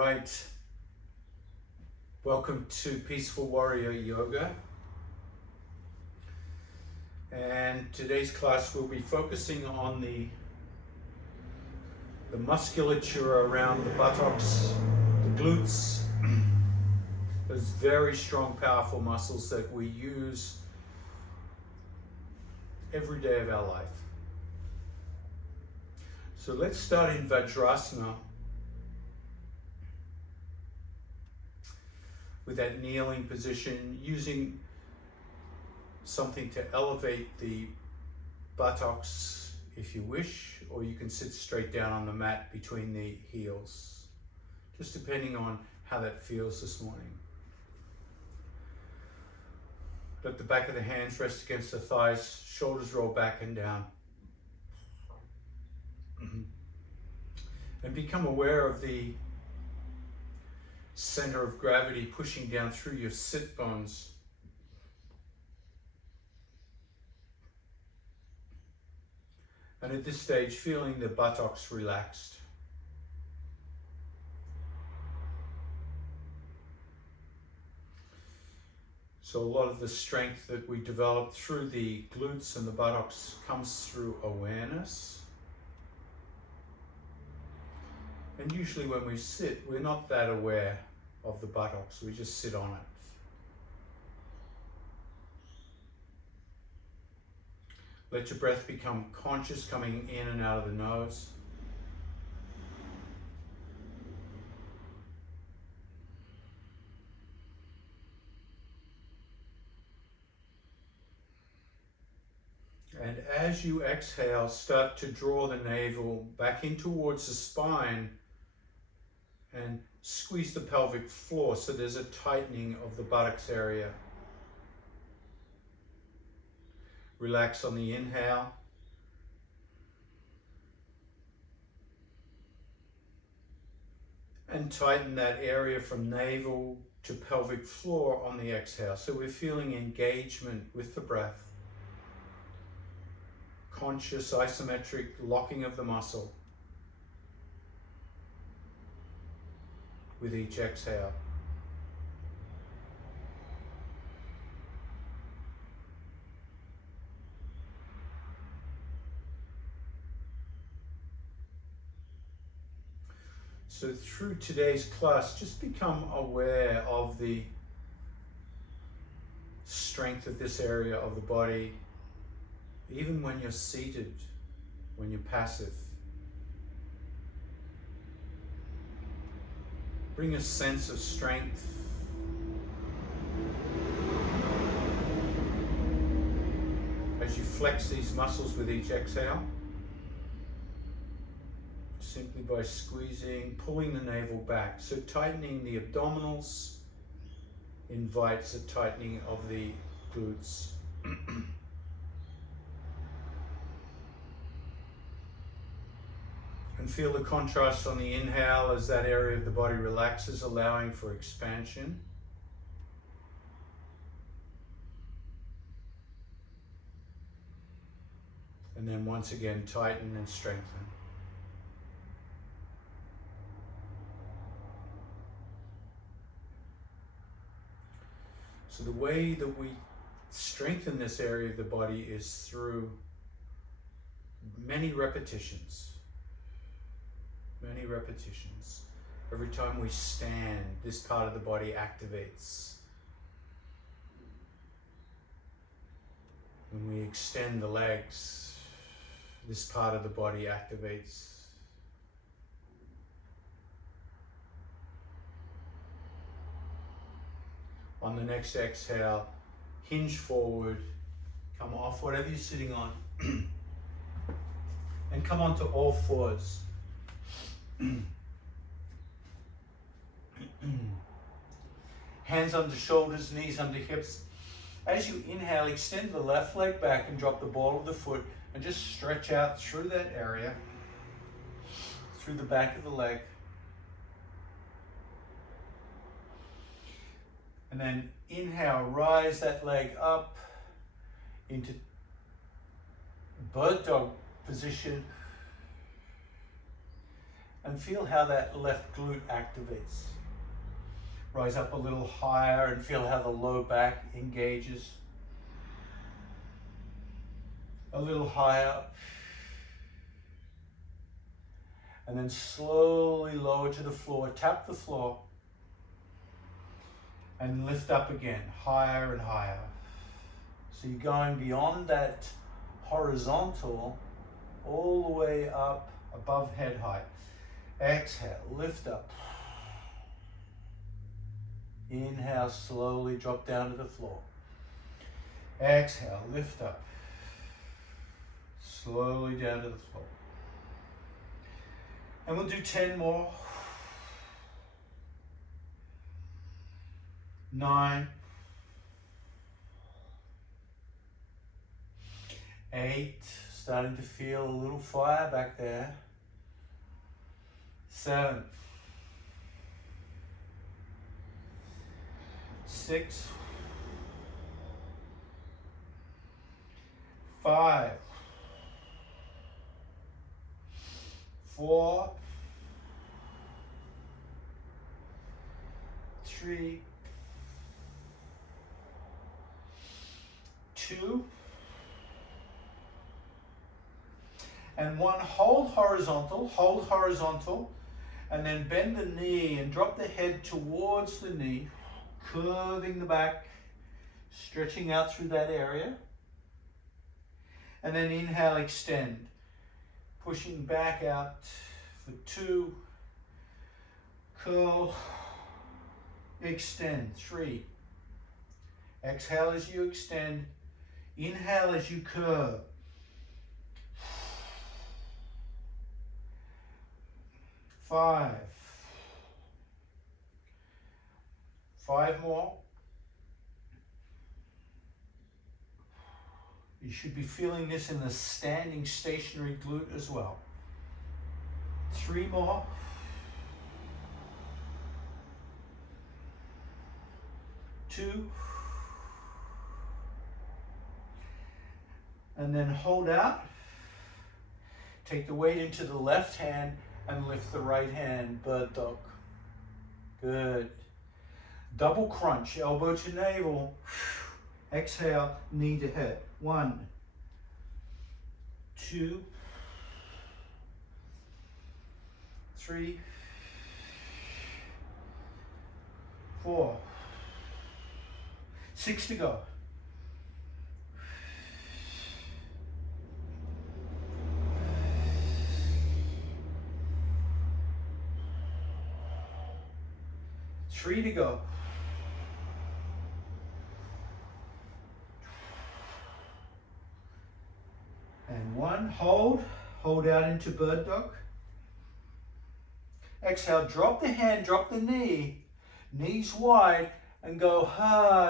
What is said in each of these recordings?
right, welcome to Peaceful Warrior Yoga, and today's class will be focusing on the musculature around the buttocks, the glutes, those very strong, powerful muscles that we use every day of our life. So let's start in Vajrasana with that kneeling position, using something to elevate the buttocks if you wish, or you can sit straight down on the mat between the heels, just depending on how that feels this morning. Let the back of the hands rest against the thighs, shoulders roll back and down. And become aware of the center of gravity pushing down through your sit bones. And at this stage, feeling the buttocks relaxed. So a lot of the strength that we develop through the glutes and the buttocks comes through awareness. And usually when we sit, we're not that aware of the buttocks, we just sit on it. Let your breath become conscious, coming in and out of the nose. And as you exhale, start to draw the navel back in towards the spine and squeeze the pelvic floor so there's a tightening of the buttocks area. Relax on the inhale. And tighten that area from navel to pelvic floor on the exhale. So we're feeling engagement with the breath. Conscious isometric locking of the muscle with each exhale. So through today's class, just become aware of the strength of this area of the body, even when you're seated, when you're passive. Bring a sense of strength. As you flex these muscles with each exhale, simply by squeezing, pulling the navel back. So tightening the abdominals invites a tightening of the glutes. And feel the contrast on the inhale as that area of the body relaxes, allowing for expansion. And then once again, tighten and strengthen. So the way that we strengthen this area of the body is through many repetitions. Many repetitions. Every time we stand, this part of the body activates. When we extend the legs, this part of the body activates. On the next exhale, hinge forward, come off whatever you're sitting on, and come onto all fours. Hands under shoulders, knees under hips. As you inhale, extend the left leg back and drop the ball of the foot and just stretch out through that area, through the back of the leg. And then inhale, rise that leg up into bird dog position. And feel how that left glute activates. Rise up a little higher and feel how the low back engages. A little higher. And then slowly lower to the floor, tap the floor. And lift up again, higher and higher. So you're going beyond that horizontal, all the way up above head height. Exhale, lift up. Inhale, slowly drop down to the floor. Exhale, lift up. Slowly down to the floor. And we'll do 10 more. 9. 8. Starting to feel a little fire back there. 7. 6. 5. 4. 3. 2. And 1. Hold horizontal, and then bend the knee and drop the head towards the knee, curving the back, stretching out through that area. And then inhale, extend, pushing back out for 2, curl, extend, 3. Exhale as you extend, inhale as you curve. 5. 5 more. You should be feeling this in the standing stationary glute as well. 3 more. 2. And then hold out. Take the weight into the left hand and lift the right hand, bird dog. Good. Double crunch, elbow to navel. Exhale, knee to head. 1, 2, 3, 4, 6 to go. 3 to go. 1, hold out into bird dog. Exhale, drop the hand, drop the knee, knees wide, and go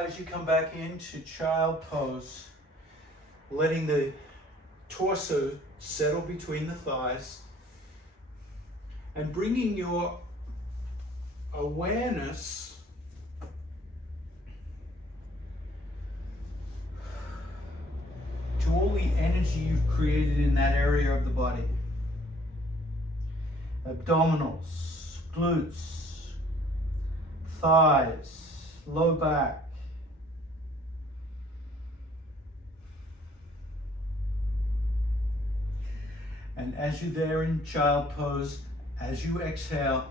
as you come back into child pose, letting the torso settle between the thighs and bringing your awareness to all the energy you've created in that area of the body. Abdominals, glutes, thighs, low back. And as you're there in child pose, as you exhale,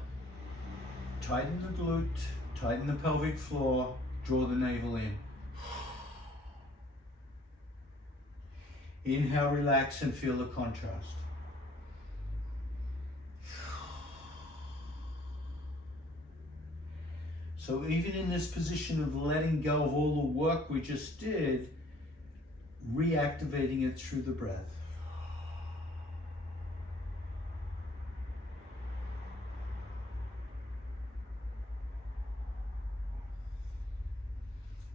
tighten the glute, tighten the pelvic floor, draw the navel in. Inhale, relax, and feel the contrast. So even in this position of letting go of all the work we just did, reactivating it through the breath.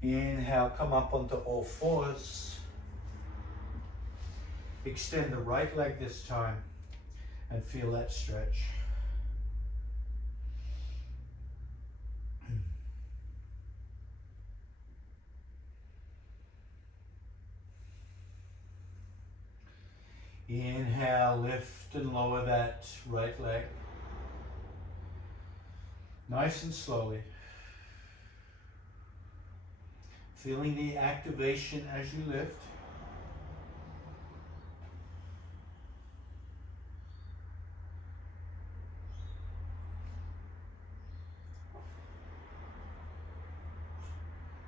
Inhale, come up onto all fours. Extend the right leg this time and feel that stretch. Inhale, lift and lower that right leg. Nice and slowly. Feeling the activation as you lift.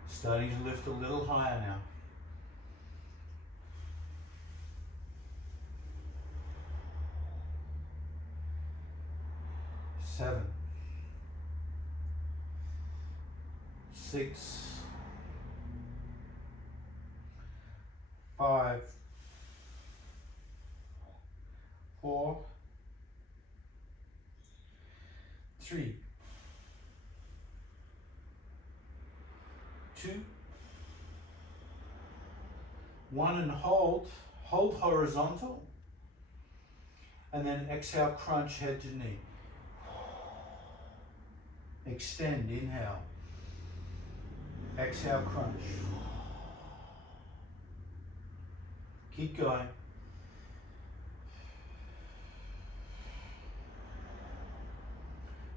Starting to lift a little higher now. 7, 6, 5, 4, 3, 2, 1, and hold horizontal, and then exhale, crunch head to knee. Extend, inhale. Exhale, crunch. Keep going.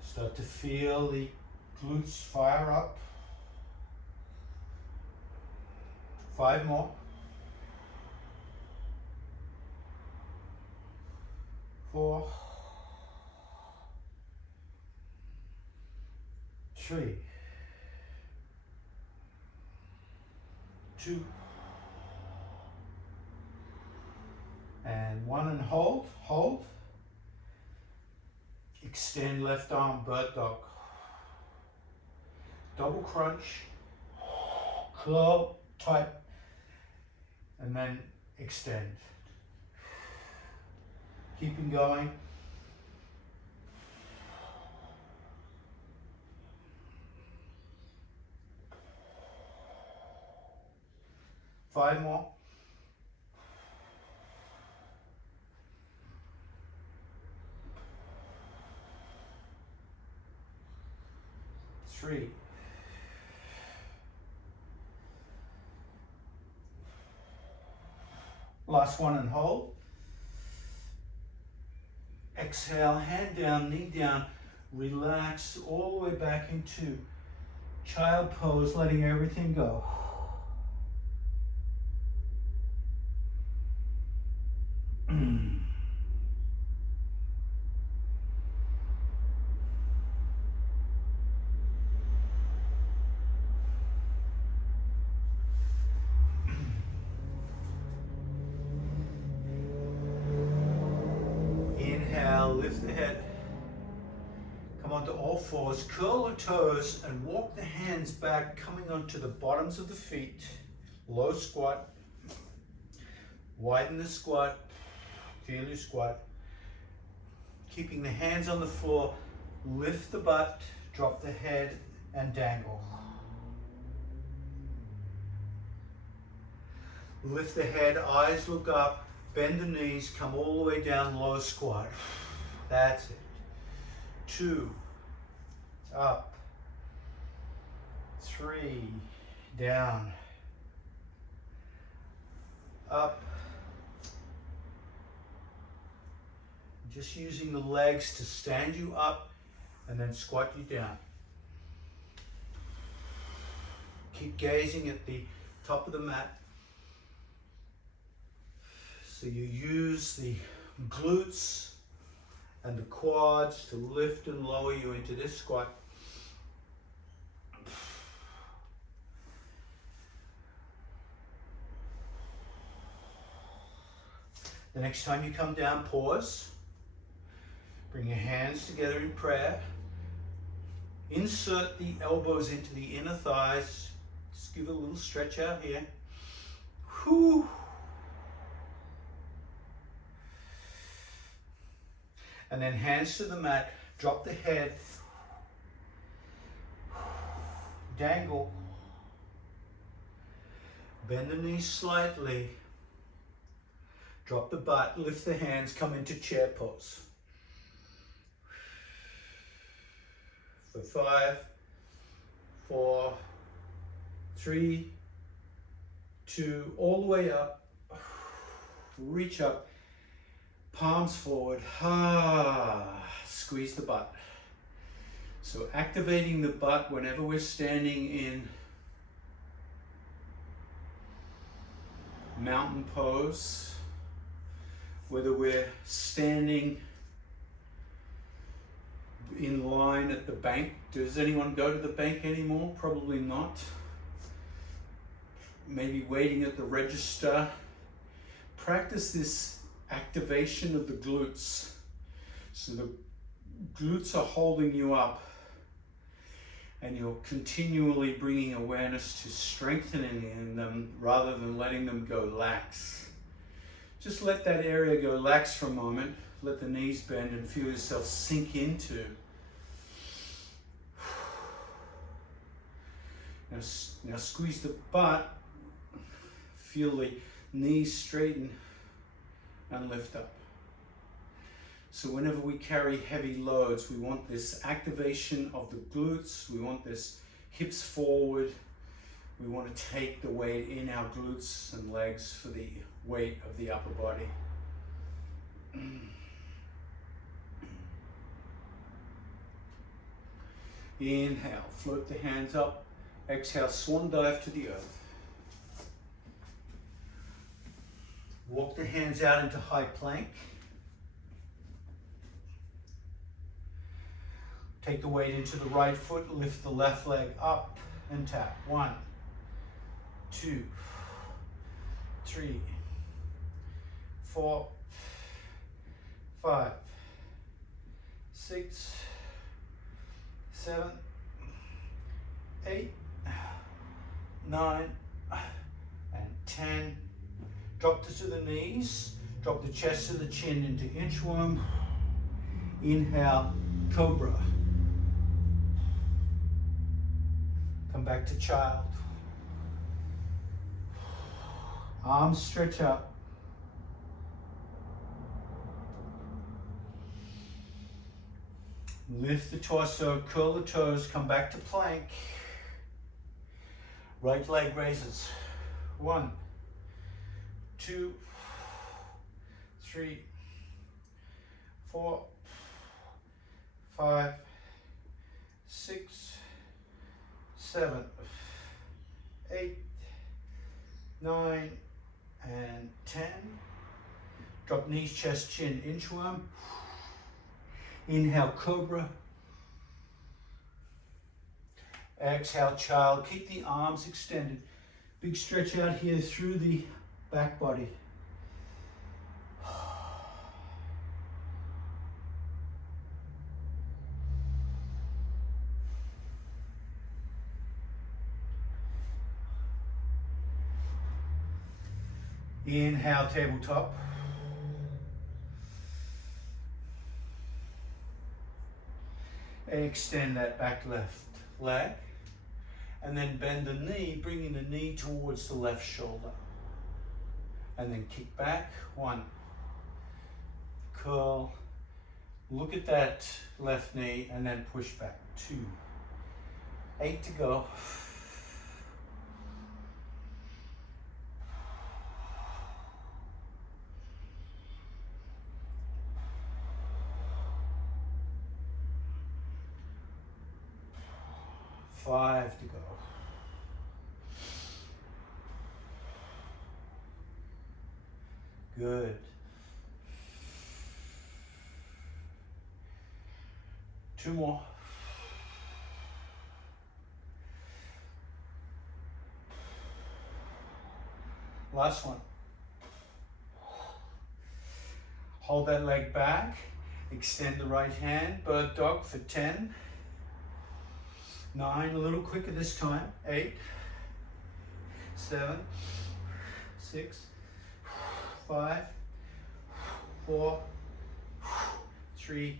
Start to feel the glutes fire up. 5 more. 4, 3, 2, and 1, and hold. Extend left arm, bird dog. Double crunch, curl, tight, and then extend. Keeping going. Five more. 3, 1, and hold. Exhale, hand down, knee down. Relax all the way back into child pose, letting everything go. Lift the head, come onto all fours, curl the toes and walk the hands back, coming onto the bottoms of the feet. Low squat, widen the squat, feel your squat. Keeping the hands on the floor, lift the butt, drop the head and dangle. Lift the head, eyes look up, bend the knees, come all the way down, low squat. That's it. 2, up. 3, down. Up. Just using the legs to stand you up and then squat you down. Keep gazing at the top of the mat. So you use the glutes and the quads to lift and lower you into this squat. The next time you come down, pause. Bring your hands together in prayer. Insert the elbows into the inner thighs. Just give a little stretch out here. Whew. And then hands to the mat, drop the head, dangle, bend the knees slightly, drop the butt, lift the hands, come into chair pose. For 5, 4, 3, 2, all the way up, reach up. Palms forward, squeeze the butt. So activating the butt whenever we're standing in mountain pose, whether we're standing in line at the bank. Does anyone go to the bank anymore? Probably not. Maybe waiting at the register. Practice this activation of the glutes. So the glutes are holding you up and you're continually bringing awareness to strengthening in them rather than letting them go lax. Just let that area go lax for a moment. Let the knees bend and feel yourself sink into. Now squeeze the butt. Feel the knees straighten and lift up. So whenever we carry heavy loads, we want this activation of the glutes. We want this hips forward. We want to take the weight in our glutes and legs for the weight of the upper body. Inhale, float the hands up. Exhale, swan dive to the earth. Walk the hands out into high plank. Take the weight into the right foot, lift the left leg up and tap. 1, 2, 3, 4, 5, 6, 7, 8, 9, and 10. Drop to the knees, drop the chest to the chin into inchworm. Inhale, cobra. Come back to child. Arms stretch up. Lift the torso, curl the toes, come back to plank. Right leg raises. 1, 2, 3, 4, 5, 6, 7, 8, 9, and 10. Drop knees, chest, chin, inchworm. Inhale, cobra. Exhale, child. Keep the arms extended. Big stretch out here through the back body. Inhale, tabletop. Extend that back left leg. And then bend the knee, bringing the knee towards the left shoulder. And then kick back. 1. Curl. Look at that left knee and then push back. 2. 8 to go. 5 to go. Good. 2 more. Last one. Hold that leg back. Extend the right hand. Bird dog for 10. 9, a little quicker this time. 8, 7, 6, 5, 4, 3,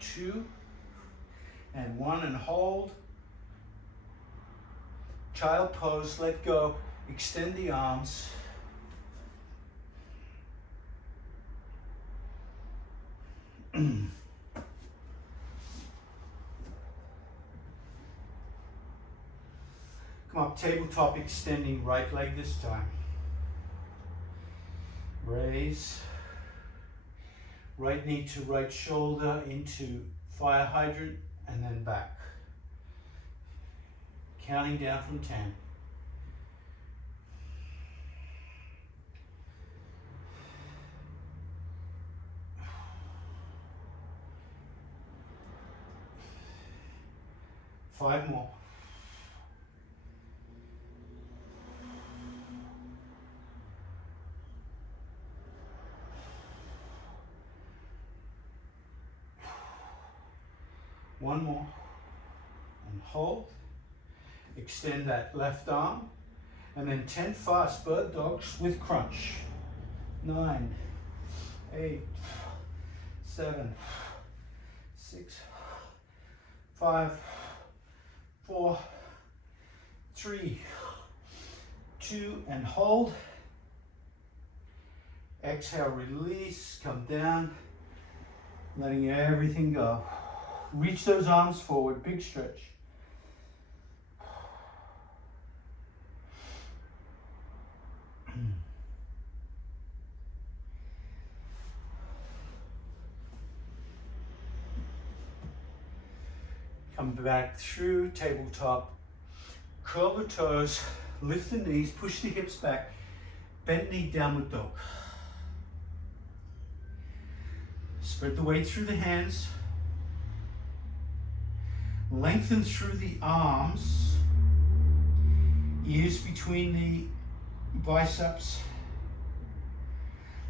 2, and 1, and hold. Child pose, let go, extend the arms. Come up, tabletop, extending right leg this time. Raise. Right knee to right shoulder into fire hydrant, and then back. Counting down from 10. Five more. One more. And hold. Extend that left arm. And then 10 fast bird dogs with crunch. 9, 8, 7, 6, 5, 4, 3, 2, and hold. Exhale, release, come down, letting everything go. Reach those arms forward, big stretch. Come back through tabletop. Curl the toes, lift the knees, push the hips back, bent knee, downward dog. Spread the weight through the hands. Lengthen through the arms, ears between the biceps.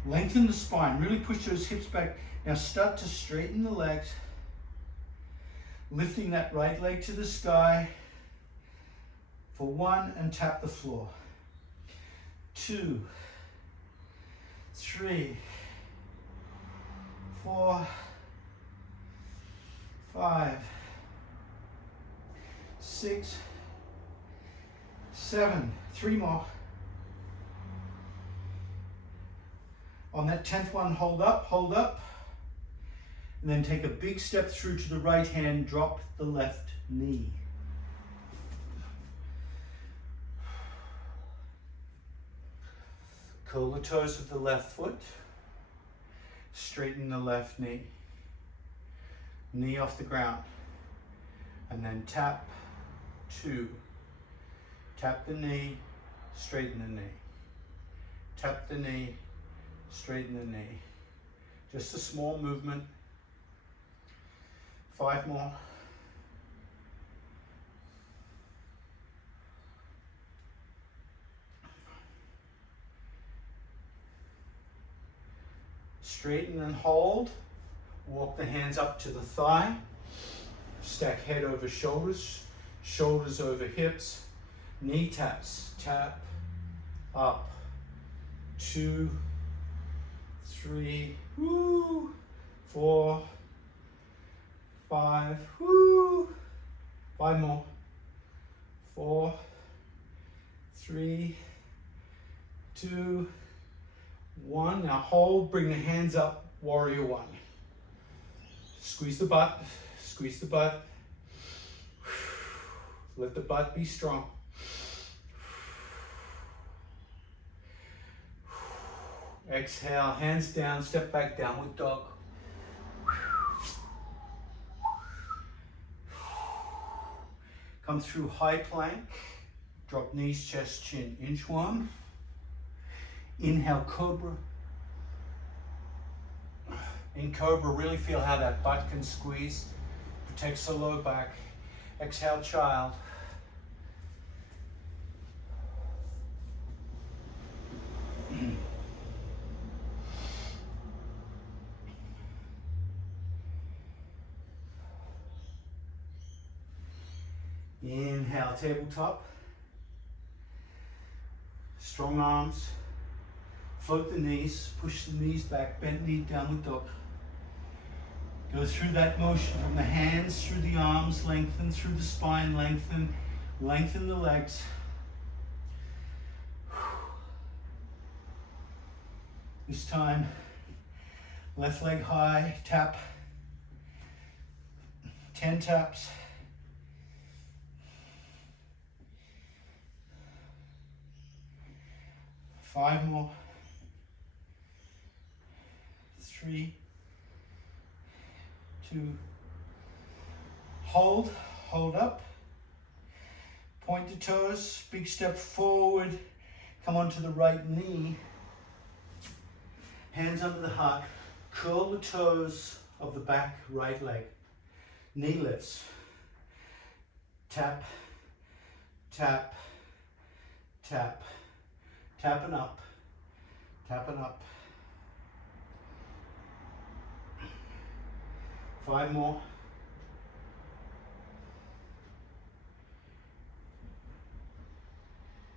Lengthen the spine, really push those hips back. Now start to straighten the legs. Lifting that right leg to the sky for 1 and tap the floor. 2, 3, 4, 5, 6, 7, 3 more. On that 10th one, hold up, and then take a big step through to the right hand, drop the left knee. Curl the toes of the left foot, straighten the left knee, knee off the ground, and then tap 2. Tap the knee, straighten the knee. Tap the knee, straighten the knee. Just a small movement. 5 more. Straighten and hold. Walk the hands up to the thigh. Stack head over shoulders, shoulders over hips. Knee taps, tap, up, 2, 3, woo, 4, 5, woo, 5 more, 4, 3, 2, 1. Now hold, bring the hands up, warrior 1. Squeeze the butt, squeeze the butt. Let the butt be strong. Exhale, hands down, step back, downward dog. Come through high plank, drop knees, chest, chin, inchworm. Inhale, cobra. In cobra, really feel how that butt can squeeze, protects the low back. Exhale, child. Inhale, tabletop. Strong arms. Float the knees, push the knees back, bent knee, downward dog. Go through that motion from the hands through the arms, lengthen through the spine, lengthen the legs. This time, left leg high, tap. 10 taps. Five more. 3, 2, Hold up. Point the toes, big step forward. Come onto the right knee. Hands under the heart. Curl the toes of the back right leg. Knee lifts. Tap, tap, tap. Tap and up. Tap and up. 5 more.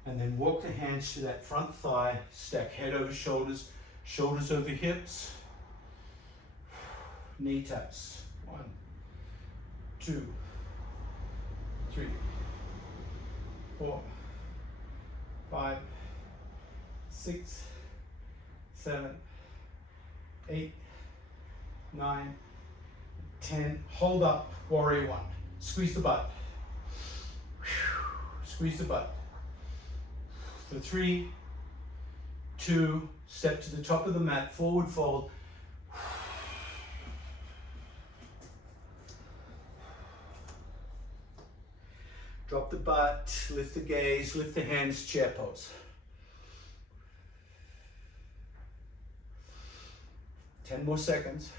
And then walk the hands to that front thigh, stack head over shoulders, shoulders over hips, knee taps. 1, 2, 3, 4, 5, 6, 7, 8, 9, 10. Hold up, warrior 1. Squeeze the butt. Squeeze the butt. For 3, 2, step to the top of the mat, forward fold. Drop the butt, lift the gaze, lift the hands, chair pose. 10 more seconds.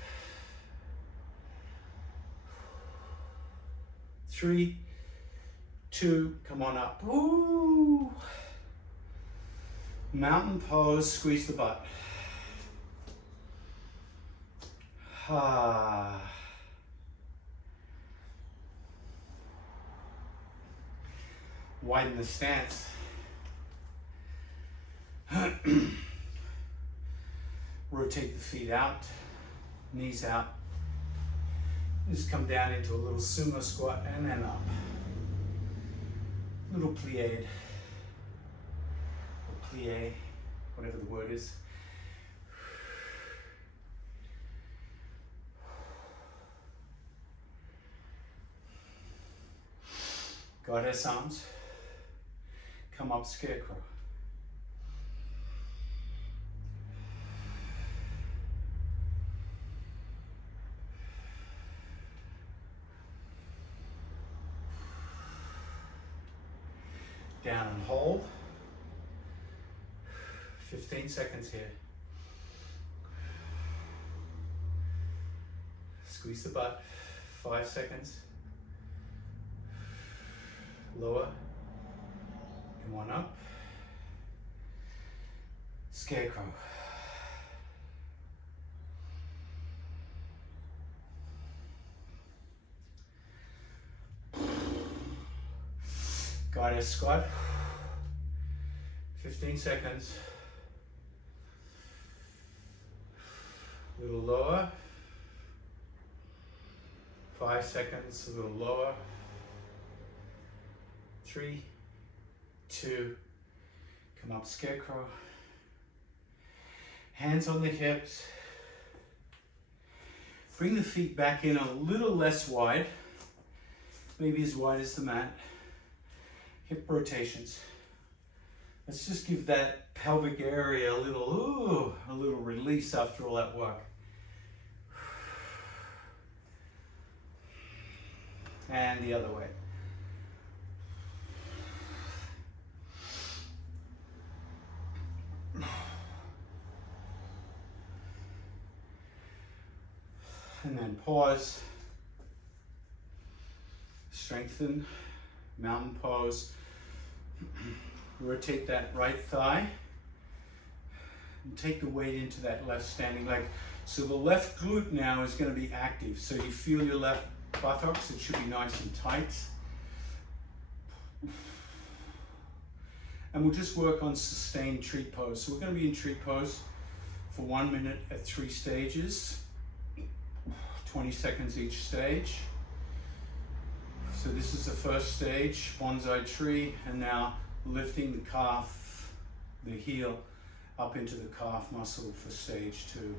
3, 2, come on up. Ooh. Mountain pose, squeeze the butt. Widen the stance. Rotate the feet out, knees out. Just come down into a little sumo squat and then up. Little plié. Plie, whatever the word is. Goddess arms. Come up, scarecrow. Down and hold. 15 seconds here. Squeeze the butt. 5 seconds. Lower. Come on up. Scarecrow. Goddess squat. 15 seconds. A little lower. 5 seconds, a little lower. 3, 2, come up, scarecrow. Hands on the hips. Bring the feet back in a little less wide, maybe as wide as the mat. Hip rotations. Let's just give that pelvic area a little release after all that work. And the other way. And then pause. Strengthen. Mountain pose. Rotate that right thigh. And take the weight into that left standing leg. So the left glute now is going to be active. So you feel your left buttocks. It should be nice and tight. And we'll just work on sustained treat pose. So we're going to be in treat pose for 1 minute at 3 stages. 20 seconds each stage. So this is the first stage, bonsai tree, and now lifting the calf, the heel, up into the calf muscle for stage 2.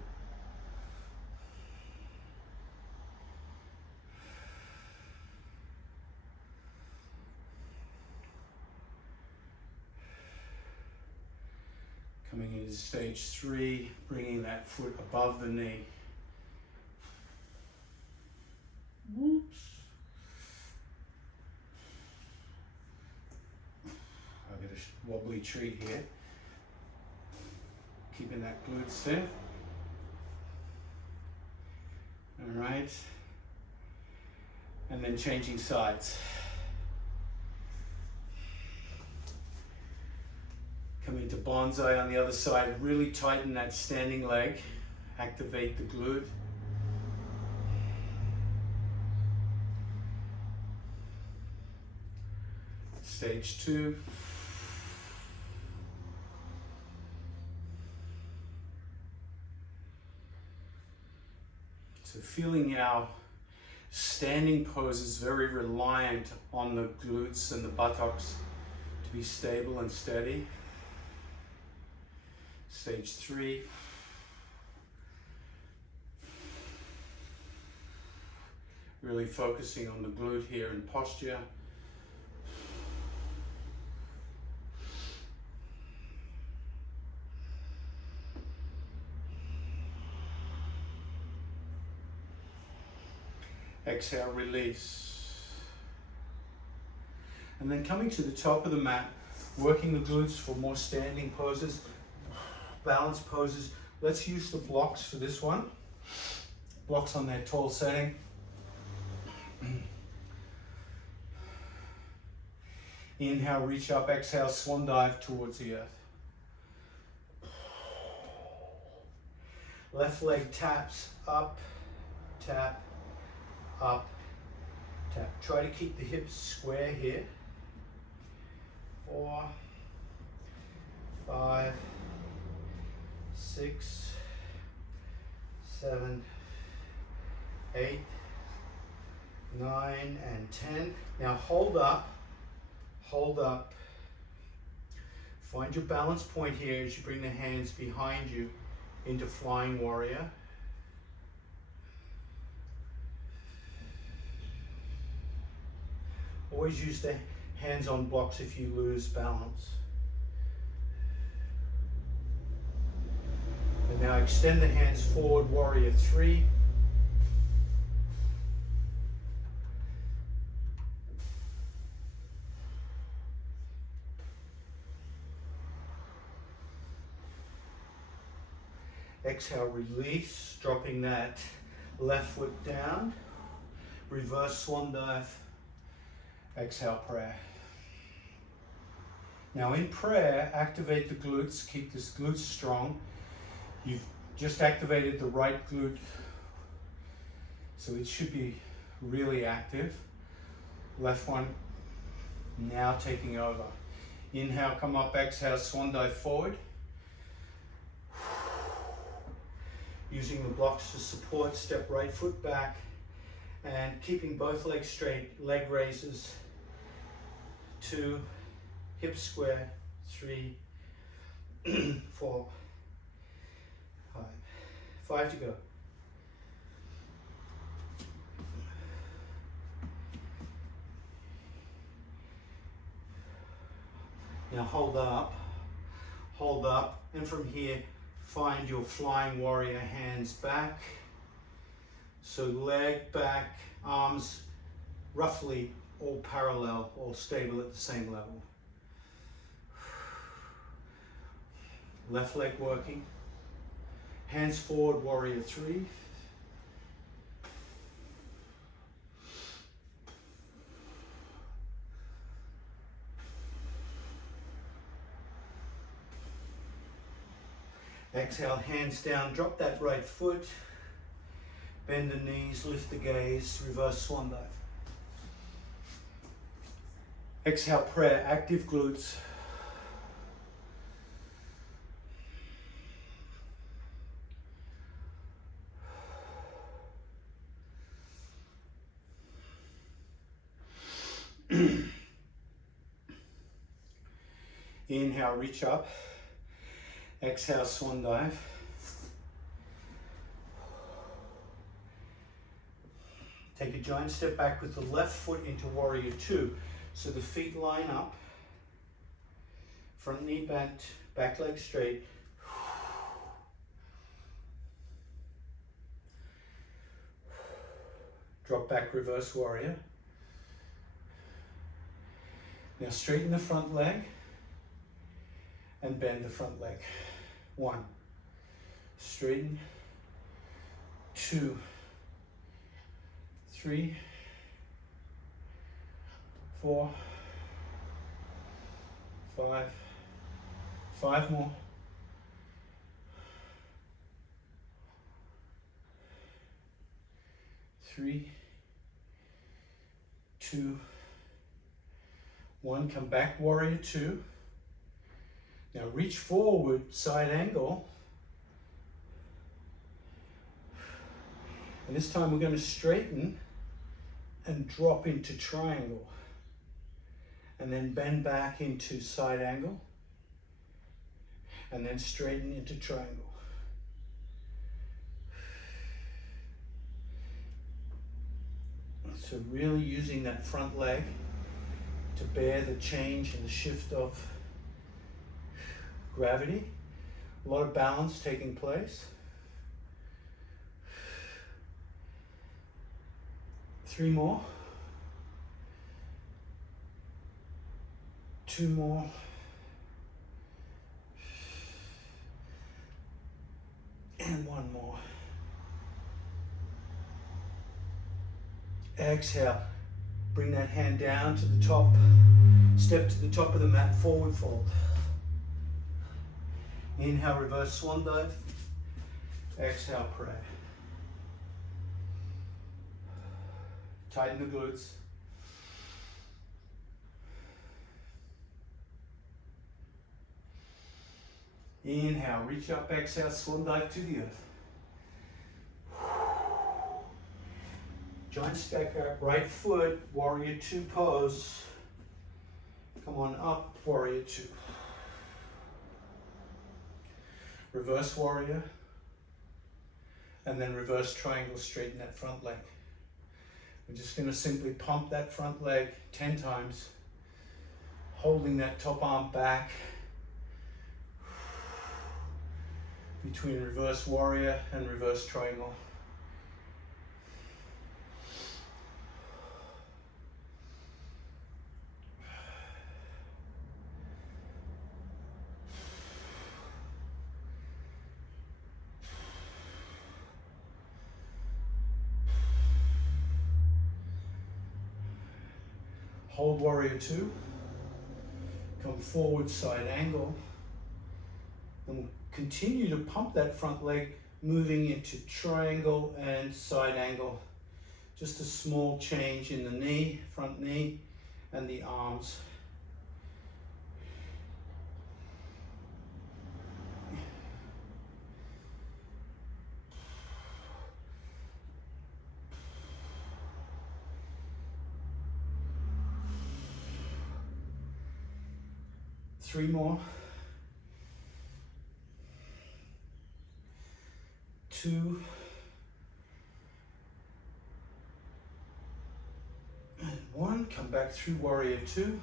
Coming into stage 3, bringing that foot above the knee. Whoops. wobbly tree here. Keeping that glute stiff. All right. And then changing sides. Coming to bonsai on the other side, really tighten that standing leg, activate the glute. Stage 2. So feeling our standing pose is very reliant on the glutes and the buttocks to be stable and steady. Stage 3. Really focusing on the glute here in posture. Exhale, release. And then coming to the top of the mat, working the glutes for more standing poses, balance poses. Let's use the blocks for this one. Blocks on their tall setting. Inhale, reach up, exhale, swan dive towards the earth. Left leg taps, up, tap, up, tap. Try to keep the hips square here. 4, 5, 6, 7, 8, 9, and 10. Now hold up, hold up. Find your balance point here as you bring the hands behind you into Flying Warrior. Always use the hands on blocks if you lose balance. And now extend the hands forward, Warrior 3. Exhale, release, dropping that left foot down. Reverse swan dive. Exhale, prayer. Now in prayer, activate the glutes, keep this glute strong. You've just activated the right glute, so it should be really active. Left one now taking over. Inhale, come up, exhale, swan dive forward. Using the blocks to support, step right foot back and keeping both legs straight, leg raises. 2, hips square, 3, 4, 5. 5 to go. Now hold up, and from here, find your Flying Warrior, hands back. So leg back, arms roughly all parallel, all stable at the same level. Left leg working. Hands forward, Warrior 3. Exhale, hands down, drop that right foot. Bend the knees, lift the gaze, reverse swan dive. Exhale, prayer, active glutes. Inhale, reach up. Exhale, swan dive. Take a giant step back with the left foot into Warrior 2. So the feet line up. Front knee bent, back leg straight. Drop back, reverse warrior. Now straighten the front leg. and bend the front leg. 1, straighten, 2, 3, 4, 5, 5 more, 3, 2, 1, come back, warrior 2. Now reach forward, side angle. And this time we're going to straighten and drop into triangle. And then bend back into side angle. And then straighten into triangle. So really using that front leg to bear the change and the shift of gravity. A lot of balance taking place. 3 more. 2 more. And 1 more. Exhale. Bring that hand down to the top. Step to the top of the mat, forward fold. Inhale, reverse swan dive. Exhale, prayer. Tighten the glutes. Inhale, reach up, exhale, swan dive to the earth. Giant stack up, right foot, warrior 2 pose. Come on up, warrior 2. Reverse warrior. And then reverse triangle, straighten that front leg. We're just going to simply pump that front leg 10 times. Holding that top arm back. Between reverse warrior and reverse triangle. Hold warrior 2. Come forward, side angle. And we'll continue to pump that front leg, moving into triangle and side angle. Just a small change in the knee, front knee, and the arms. Three more. 2. And 1. Come back through warrior 2.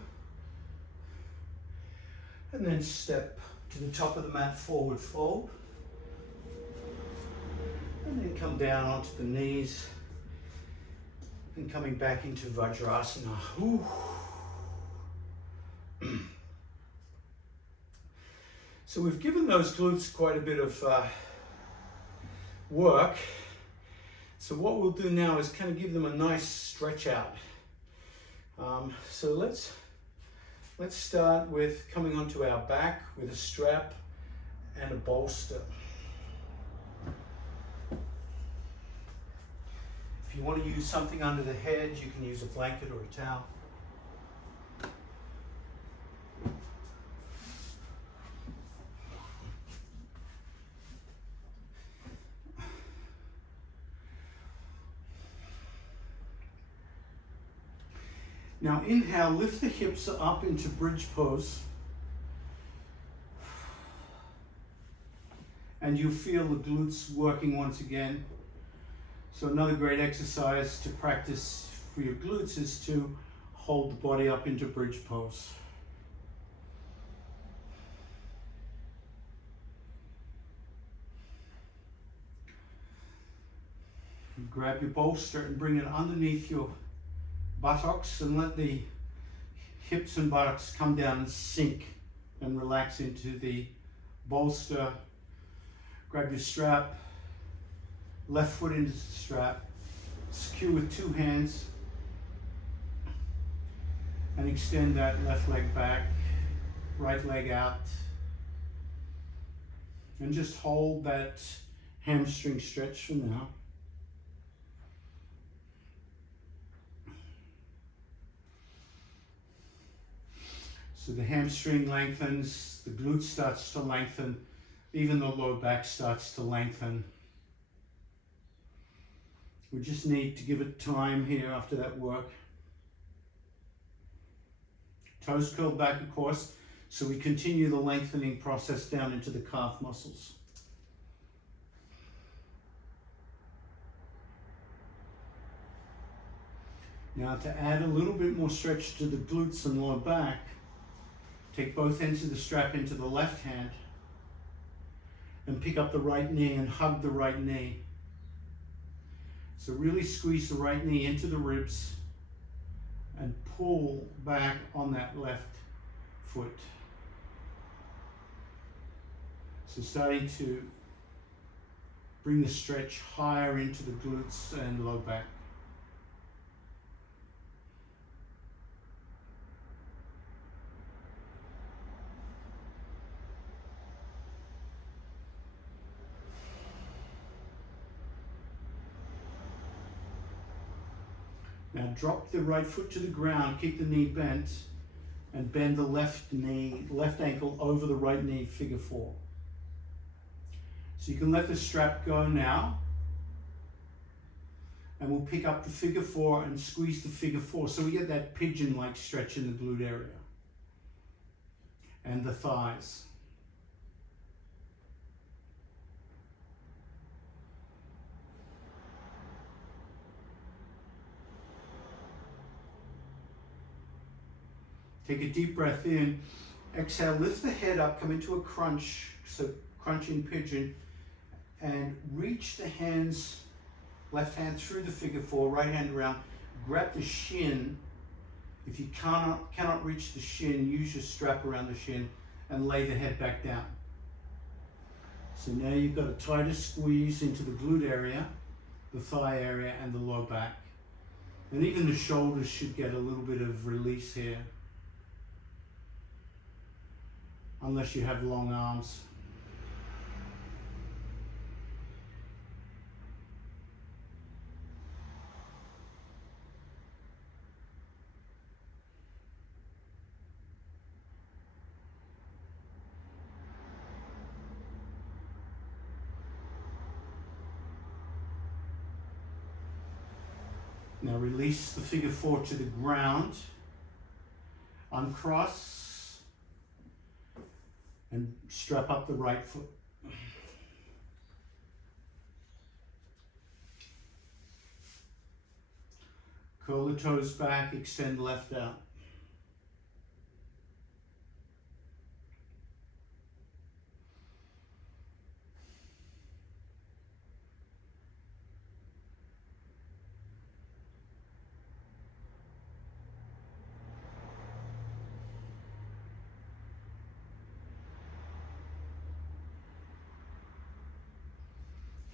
And then step to the top of the mat, forward fold. And then come down onto the knees. And coming back into Vajrasana. Ooh. So we've given those glutes quite a bit of work. So what we'll do now is kind of give them a nice stretch out. So let's start with coming onto our back with a strap and a bolster. If you want to use something under the head, you can use a blanket or a towel. Now inhale, lift the hips up into bridge pose. And you feel the glutes working once again. So another great exercise to practice for your glutes is to hold the body up into bridge pose. You grab your bolster and bring it underneath your buttocks and let the hips and buttocks come down and sink and relax into the bolster. Grab your strap, left foot into the strap, secure with 2 hands, and extend that left leg back, right leg out, and just hold that hamstring stretch for now. So the hamstring lengthens, the glute starts to lengthen, even the low back starts to lengthen. We just need to give it time here after that work. Toes curled back, of course, so we continue the lengthening process down into the calf muscles. Now to add a little bit more stretch to the glutes and lower back, take both ends of the strap into the left hand and pick up the right knee and hug the right knee. So really squeeze the right knee into the ribs and pull back on that left foot. So starting to bring the stretch higher into the glutes and low back. Now drop the right foot to the ground, keep the knee bent, and bend the left knee, left ankle over the right knee, figure 4. So you can let the strap go now, and we'll pick up the figure 4 and squeeze the figure 4, so we get that pigeon-like stretch in the glute area and the thighs. Take a deep breath in, exhale, lift the head up, come into a crunch, so crunching pigeon, and reach the hands, left hand through the figure 4, right hand around, grab the shin. If you cannot reach the shin, use your strap around the shin and lay the head back down. So now you've got a tighter squeeze into the glute area, the thigh area, and the low back. And even the shoulders should get a little bit of release here, unless you have long arms. Now release the figure 4 to the ground, uncross, and strap up the right foot. Curl the toes back, extend left out.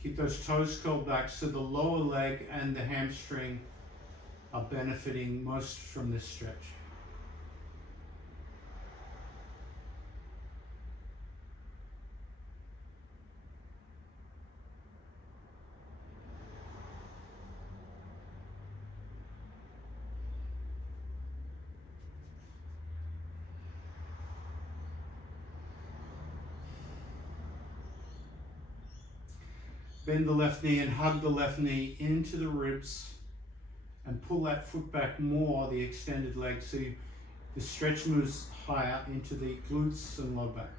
Keep those toes curled back so the lower leg and the hamstring are benefiting most from this stretch. Bend the left knee and hug the left knee into the ribs and pull that foot back more, the extended leg, so the stretch moves higher into the glutes and low back.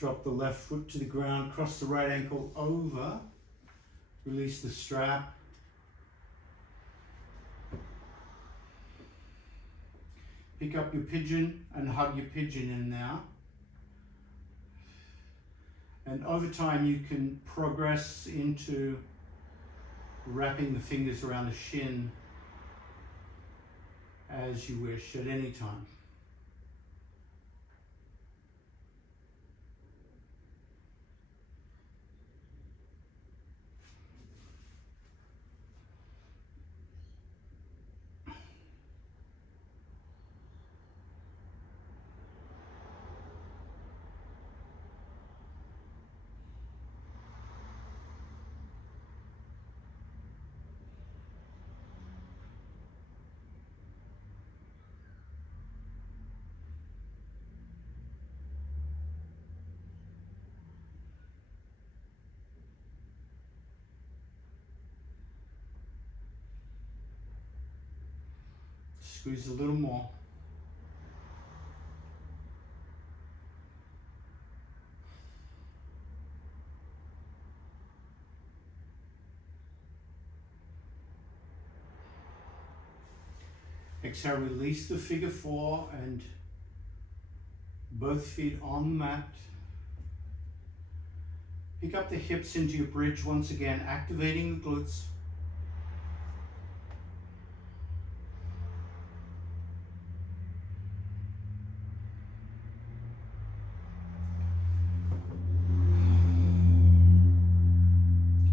Drop the left foot to the ground, cross the right ankle over, release the strap. Pick up your pigeon and hug your pigeon in now. And over time you can progress into wrapping the fingers around the shin as you wish at any time. Squeeze a little more. Exhale, release the figure four and both feet on the mat. Pick up the hips into your bridge once again, activating the glutes.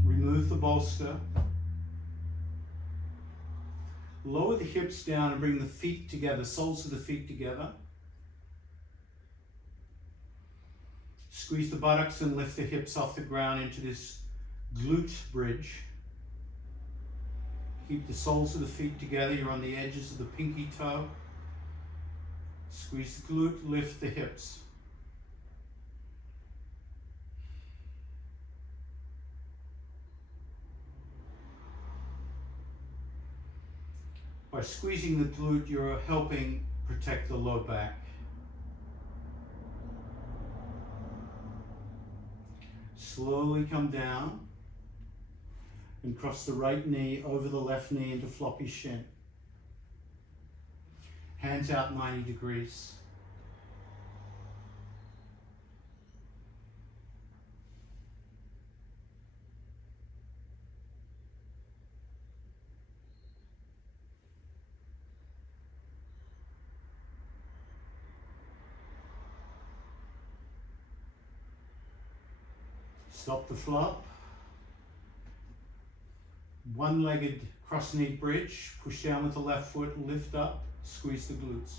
Remove the bolster. Lower the hips down and bring the feet together, soles of the feet together. Squeeze the buttocks and lift the hips off the ground into this glute bridge. Keep the soles of the feet together. You're on the edges of the pinky toe. Squeeze the glute, lift the hips. By squeezing the glute, you're helping protect the low back. Slowly come down and cross the right knee over the left knee into floppy shin. Hands out 90 degrees. Stop the flop. One-legged cross-knee bridge. Push down with the left foot, lift up, squeeze the glutes.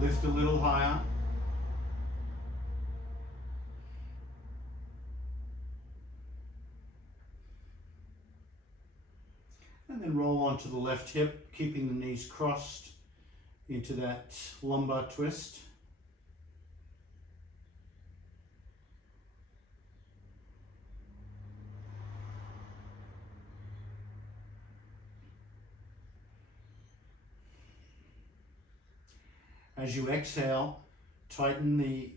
Lift a little higher. And then roll onto the left hip, keeping the knees crossed into that lumbar twist. As you exhale, tighten the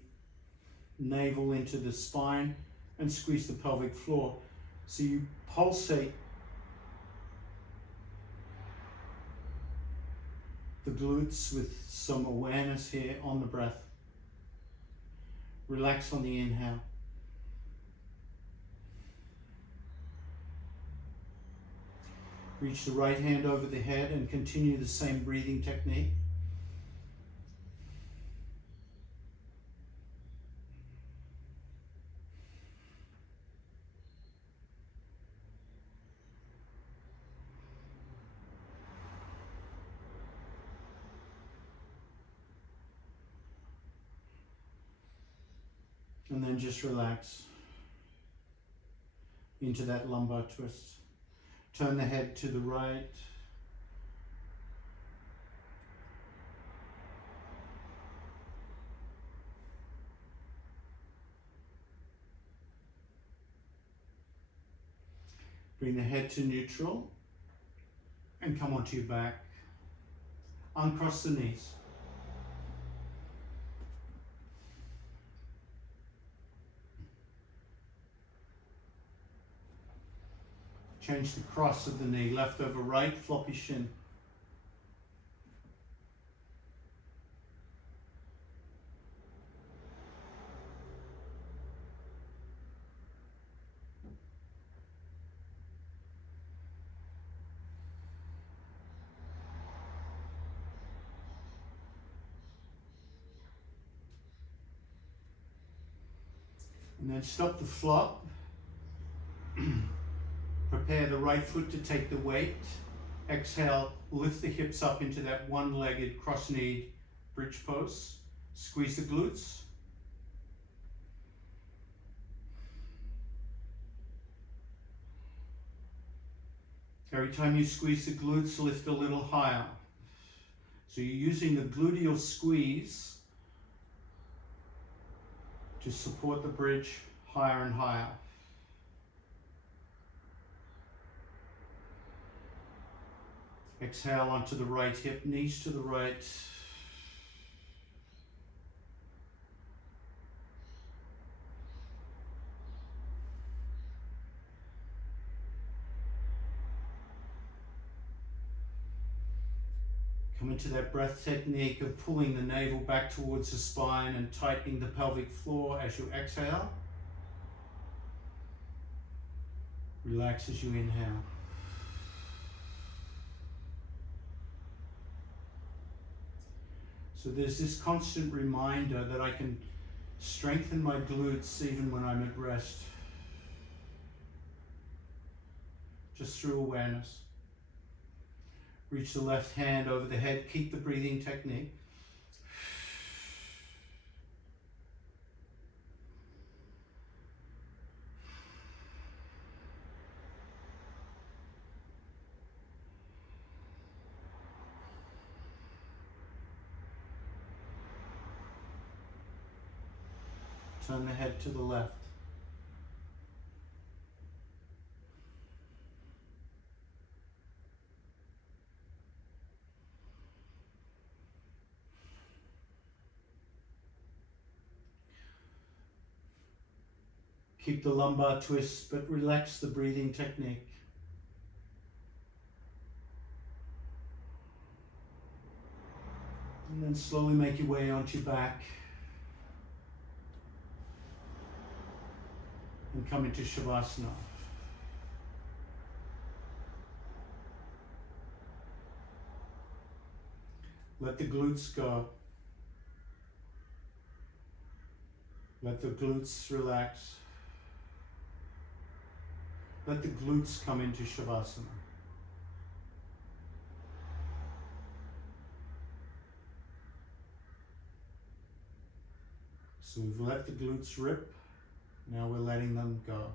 navel into the spine and squeeze the pelvic floor. So you pulsate the glutes with some awareness here on the breath. Relax on the inhale. Reach the right hand over the head and continue the same breathing technique. And then just relax into that lumbar twist. Turn the head to the right. Bring the head to neutral and come onto your back. Uncross the knees. Change the cross of the knee, left over right, floppy shin. And then stop the flop. Prepare the right foot to take the weight. Exhale, lift the hips up into that one-legged, cross-kneed bridge pose. Squeeze the glutes. Every time you squeeze the glutes, lift a little higher. So you're using the gluteal squeeze to support the bridge higher and higher. Exhale onto the right hip, knees to the right. Come into that breath technique of pulling the navel back towards the spine and tightening the pelvic floor as you exhale. Relax as you inhale. So there's this constant reminder that I can strengthen my glutes even when I'm at rest. Just through awareness. Reach the left hand over the head, keep the breathing technique. Turn the head to the left. Keep the lumbar twist, but relax the breathing technique. And then slowly make your way onto your back. And come into Shavasana. Let the glutes go. Let the glutes relax. Let the glutes come into Shavasana. So we've let the glutes rip. Now we're letting them go.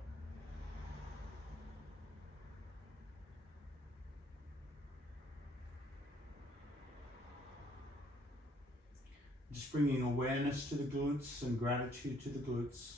Just bringing awareness to the glutes and gratitude to the glutes.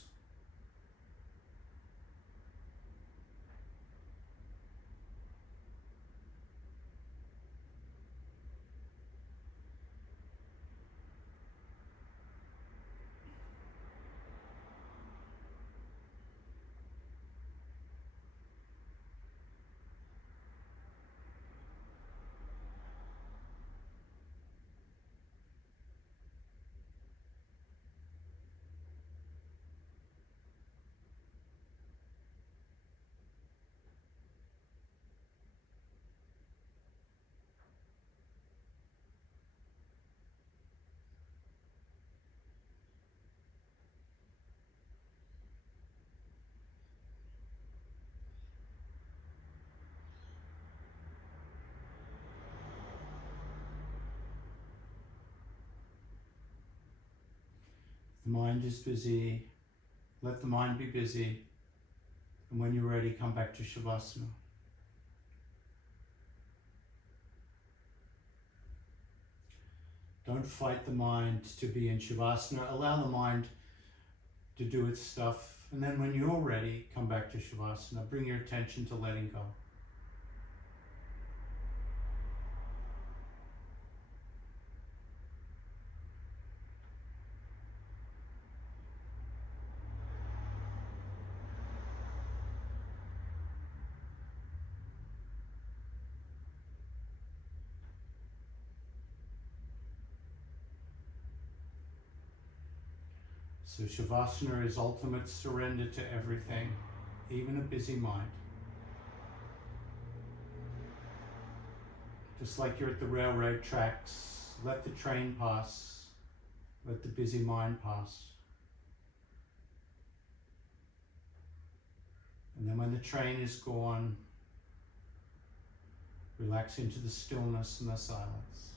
The mind is busy. Let the mind be busy. And when you're ready, come back to Shavasana. Don't fight the mind to be in Shavasana. Allow the mind to do its stuff. And then when you're ready, come back to Shavasana. Bring your attention to letting go. So Shavasana is ultimate surrender to everything, even a busy mind. Just like you're at the railroad tracks, let the train pass, let the busy mind pass. And then when the train is gone, relax into the stillness and the silence.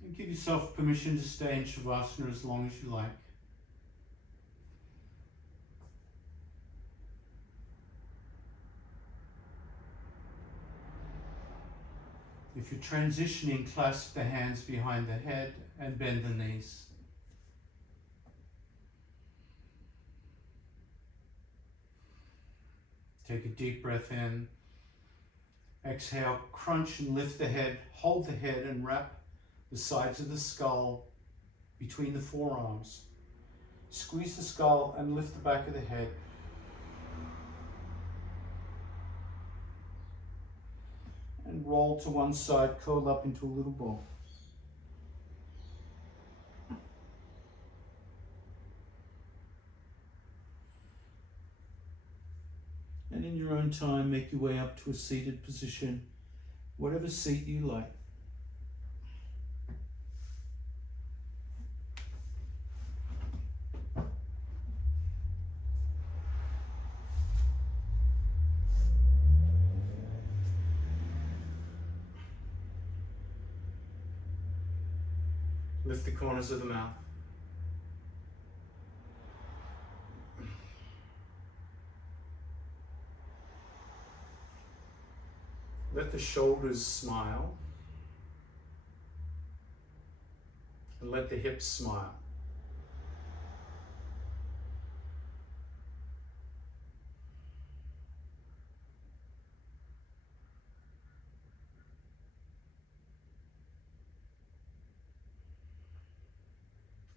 And give yourself permission to stay in Shavasana as long as you like. If you're transitioning, clasp the hands behind the head and bend the knees. Take a deep breath in. Exhale, crunch and lift the head. Hold the head and wrap the sides of the skull between the forearms. Squeeze the skull and lift the back of the head. And roll to one side, curl up into a little ball. And in your own time, make your way up to a seated position, whatever seat you like. Lift the corners of the mouth. Let the shoulders smile. And let the hips smile.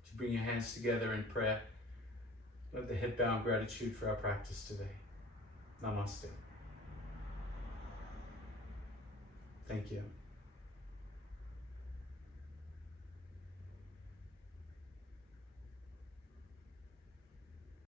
To bring your hands together in prayer, let the head bow in gratitude for our practice today. Namaste. Thank you.